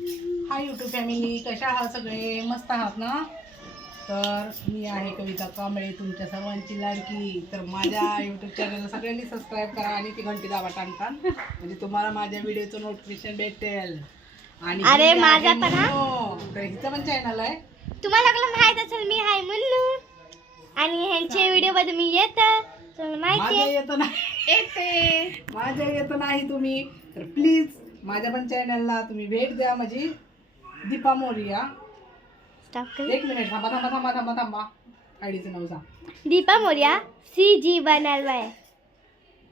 Hi YouTube family कशा आहात सगळे? मस्त आहात ना? तर मी आहे कविता कांबळे तुमच्या सर्वांची लाडकी. तर माझ्या यूट्यूब चॅनलला सगळ्यांनी सबस्क्राईब करा आणि ती घंटी दाबा टाकतात म्हणजे तुम्हाला माझ्या व्हिडिओचं नोटिफिकेशन भेटेल. आणि अरे, माझा पण. तर हिचं पण चॅनल आहे. तुम्हाला सगळं माहीत असेल मी हाय मुन्नू आणि ह्यांचे व्हिडिओमध्ये मी येत. तुम्हाला माहिती माझ्या येतं नाही. येते. माझ्या येतं नाही तुम्ही. तर प्लीज माझ्या पण चॅनलला तुम्ही भेट द्या म्हणजे दीपा मोरिया. एक मिनिट थांबा थांबा थांबा थांबा थांबा. आयडीचं नाव सांग. Deepa Morya C G one L Y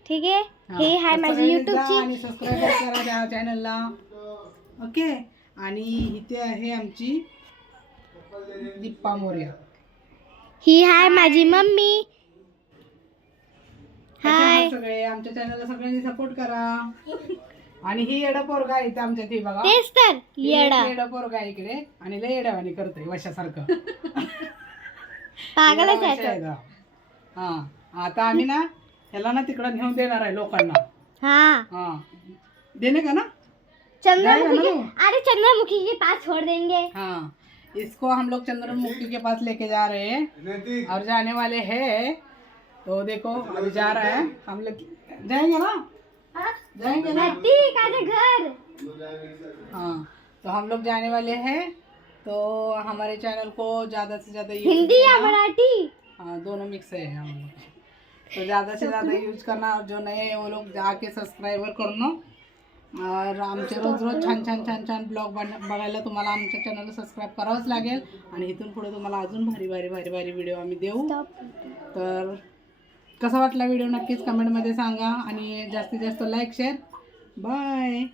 ठीक आहे? हे. हा, तर माझी युट्यूबची आणि सबस्क्राईब करा त्या चॅनलला. ओके? आणि इथे आहे आमची दीपा मोर्या. ही आहे माझी मम्मी. हाय. सगळे? आमच्या चॅनलला सगळ्यांनी सपोर्ट करा. आणि ही येडा पोरगा आहे इथे आमच्या इथे बघा. तेच तर ही येडा. येडा पोरगा आहे इकडे. आणि लय येडावानी करतोय वशासारखं. पागलच आहे तो. हा. आता आम्ही ना ह्याला ना तिकडं नेऊन देणार आहे लोकांना. हाँ. हा. देणे का ना? चंद्रमुखी के अरे चंद्रमुखी के पास छोड़ देंगे. हाँ. इसको हम लोग चंद्रमुखी के पास लेके जा रहे हैं. और जाने वाले हैं. तो देखो अभी जा रहा है. हम लोग जाएँगे ना? हाँ? जाएंगे ना? ठीक आजा घर? हाँ तो हम लोग जाने वाले हैं तो हमारे चैनल को ज़्यादा से ज़्यादा हिंदी या। मराठी? हाँ दोनों मिक्स है हम लोग। तो ज़्यादा से ज़्यादा यूज करना और जो नए हैं वो लोग जाके सबस्क्राईबर करणं और आमचे रोज रोज छान छान छान छान ब्लॉग बघायला तुम्हाला आमच्या चॅनलला सबस्क्राईब करावंच लागेल. आणि इथून पुढे तुम्हाला अजून भारी भारी भारी भारी व्हिडिओ आम्ही देऊ. तर कसा वाटला व्हिडिओ नक्कीच कमेंटमध्ये सांगा आणि जास्तीत जास्त लाईक शेअर. बाय.